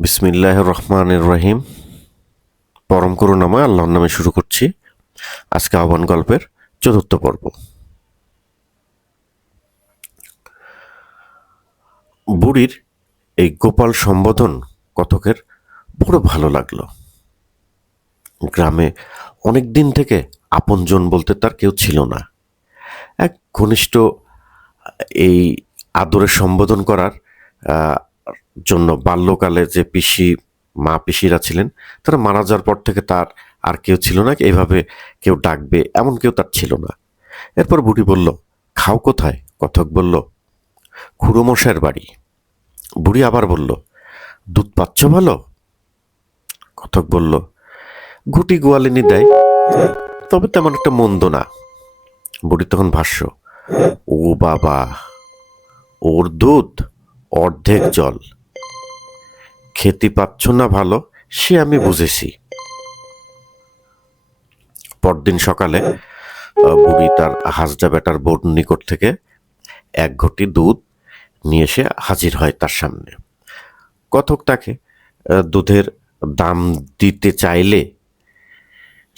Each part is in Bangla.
বিসমিল্লাহ রহমানের রহিম পরম করুণাময় আল্লাহর নামে শুরু করছি আজকে আহ্বান গল্পের চতুর্থ পর্ব। বুড়ির এই গোপাল সম্বোধন কথকের বড় ভালো লাগল। গ্রামে অনেক দিন থেকে আপনজন বলতে তার কেউ ছিল না। এক ঘনিষ্ঠ এই আদরে সম্বোধন করার জন্য বাল্যকালে যে পিসি, মা পিসিরা ছিলেন, তারা মারা যাওয়ার পর থেকে তার আর কেউ ছিল না এইভাবে কেউ ডাকবে এমন কেউ তার ছিল না। এরপর বুড়ি বলল, খাও কোথায়? কথক বলল, খুড়োমশাইয়ের বাড়ি। বুড়ি আবার বলল, দুধ পাচ্ছ ভালো? কথক বলল, ঘুটি গোয়ালিনি দেয়, তবে তেমন একটা মন্দ না। বুড়ি তখন ভাষ্য, ও বাবা, ওর দুধ অর্ধেক জল। খেতে পাচ্ছ না ভালো, সে আমি বুঝেছি। পরদিন সকালে বুড়ি তার হাজরা বেটার বোর নিকট থেকে এক ঘটি দুধ নিয়ে এসে হাজির হয় তার সামনে। কথক তাকে দুধের দাম দিতে চাইলে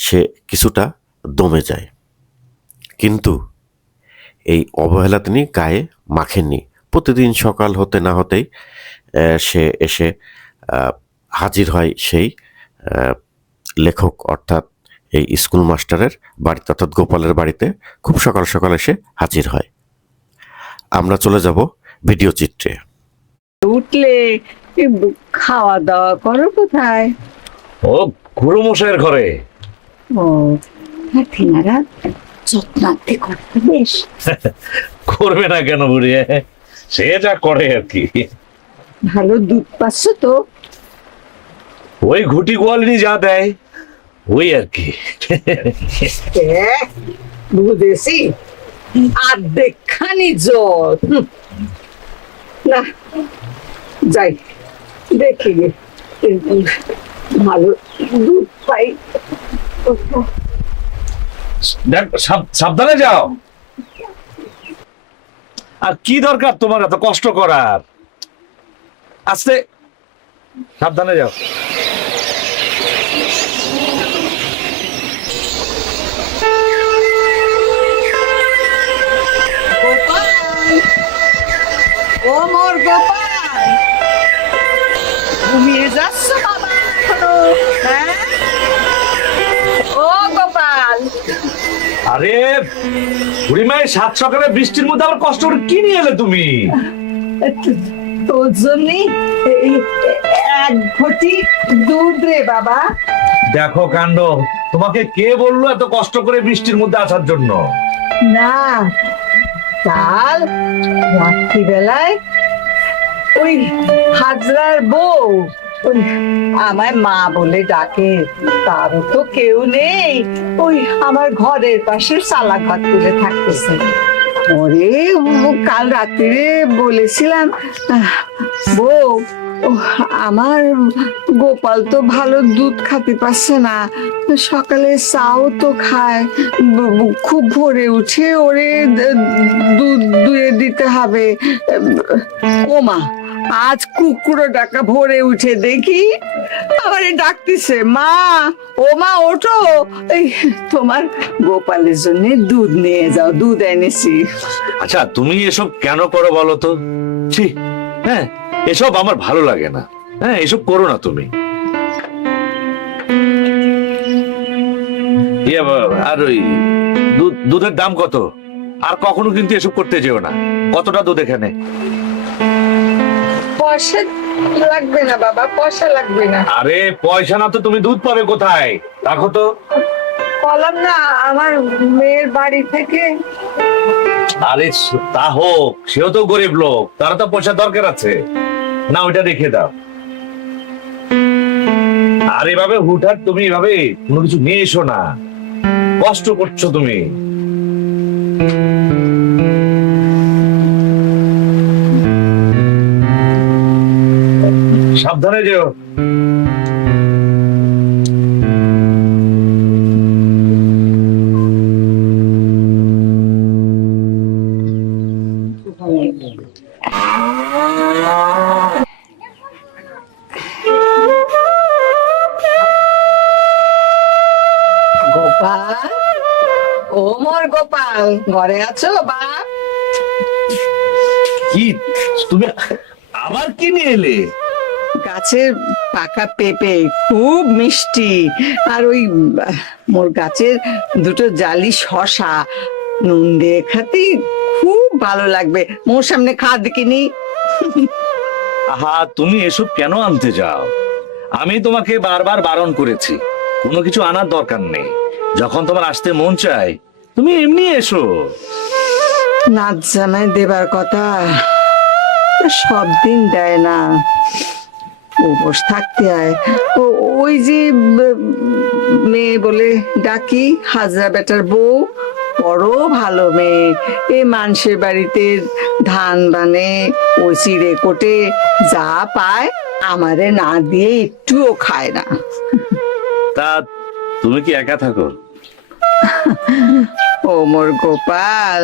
সে কিছুটা দমে যায়। কিন্তু এই অবহেলা তিনি গায়ে মাখেননি। প্রতিদিন সকাল হতে না হতেই সে এসে হাজির হয় সেই আহ, লেখক অর্থাৎ এই স্কুল মাস্টারের বাড়িতে অর্থাৎ গোপালের বাড়িতে খুব সকাল সকাল এসে হাজির হয়। আমরা চলে যাব ভিডিও চিত্রে। উঠলে খাওয়া দাওয়া করো কোথায়? ও খুড়ো মশাইয়ের ঘরে। ও আর তিনারা যত্নার্থে করতে বেশ। করবে না কেন বুড়ি সে যা করে আর কি। ভালো দুধ পাচ্ছ তো? ওই ঘুটি গোয়ালিনি যা দেয় ওই আর কি। বুঝেছি। জল। না যাই দেখি। ভালো দুধ পাই। দেখ সাবধানে যাও। আর কি দরকার তোমার এত কষ্ট করার? আস্তে সাবধানে যাও। গোপাল। ও মোর গোপাল। ঘুমিয়ে যাচ্ছ বাবা এখনও, হ্যাঁ? ও গোপাল। আরে বুড়িমাই সাত সকালে বৃষ্টির মধ্যে আবার কষ্ট করে কি নিয়ে এলে তুমি? তোর জন্য এক ঘটি দুধ রে বাবা। দেখো কাণ্ড তোমাকে কে বলল এত কষ্ট করে বৃষ্টির মধ্যে আসার জন্য? না কাল রাত্রিবেলায় ওই হাজরার বউ ওই আমায় মা বলে ডাকে। তারও তো কেউ নেই ওই আমার ঘরের পাশে সালা ঘর তুলে থাকতেছে। ওরে কাল রাত্রিরে বলেছিলাম বউ আমার গোপাল তো ভালো দুধ খাতে পারছে না, সকালে চাও তো খায় খুব ভোরে উঠে ওরে দুধ দিতে হবে ওমা আজ কুকুরো ডাকা ভোরে উঠে দেখি আমারে ডাকতেছে, মা, ও মা, ওঠো। তোমার গোপালের জন্য দুধ নিয়ে যাও, দুধ এনেছি। আচ্ছা তুমি এসব কেন করো বলো তো? ছি হ্যাঁ এসব আমার ভালো লাগে না। হ্যাঁ এসব করো না তুমি। ইয়ে আর ওই দুধ- দুধের দাম কত? আর কখনো কিন্তু এসব করতে যেও না। কতটা দুধ এখানে? পয়সা লাগবে না বাবা পয়সা লাগবে না। আরে পয়সা না তো তুমি দুধ পাবে কোথায়? রাখো তো। বললাম না আমার মেয়ের বাড়ি থেকে। আরে তা হোক সেও তো গরিব লোক তারা তো পয়সা দরকার আছে। না ওইটা রেখে দাও। আর এভাবে হুটহাট তুমি এভাবে কোনো কিছু নিয়ে এসো না। কষ্ট করছ তুমি। সাবধানে যেও। গোপাল? ও গোপাল ঘরে আছো বাপ কি? তুমি আবার কি নিয়ে এলে? গাছের পাকা পেঁপে খুব মিষ্টি। আর ওই মোর গাছের দুটো জালি শশা নুন দিয়ে খাতি খুব ভালো লাগবে। মোর সামনে খা দেখিনি আহা তুমি এসব কেন আনতে যাও? আমি তোমাকে বারবার বারণ করেছি। কোনো কিছু আনার দরকার নেই। যখন তোমার আসতে মন চায় তুমি এমনি এসো। নাচ জামাই দেবার কথা। সব দিন দেয় না। উপোস থাকতে হয় ও ওই যে মেয়ে বলে ডাকি হাজরা বেটার বউ বড় ভালো মেয়ে। এ মানুষের বাড়িতে ধান বানে ওই চিড়ে কোটে যা পায় আমারে না দিয়ে একটুও খায় না। তা তুমি কি একা থাকো? ও মোর গোপাল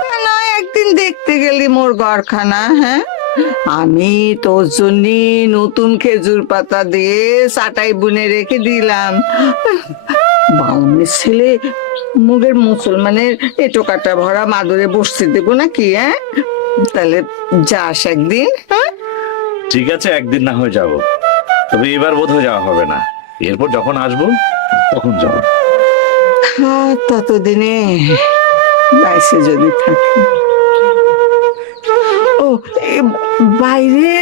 তা নয় একদিন দেখতে গেলি মোর ঘরখানা হ্যাঁ? আমি তোর জন্য নতুন খেজুর পাতা দিয়ে চাটাই বুনে রেখে দিলাম। বাউনের ছেলে মুগের মুসলমানের এটো কাটা ভরা মাদুরে বসতে দেবো নাকি হ্যাঁ? তাহলে যাস একদিন হ্যাঁ? ঠিক আছে একদিন না হয়ে যাব। তবে এবার বোধহয় যাওয়া হবে না। এরপর যখন আসব তখন যাব। হ্যাঁ ততদিনে বাইসে যদি থাকে। ও বাইরে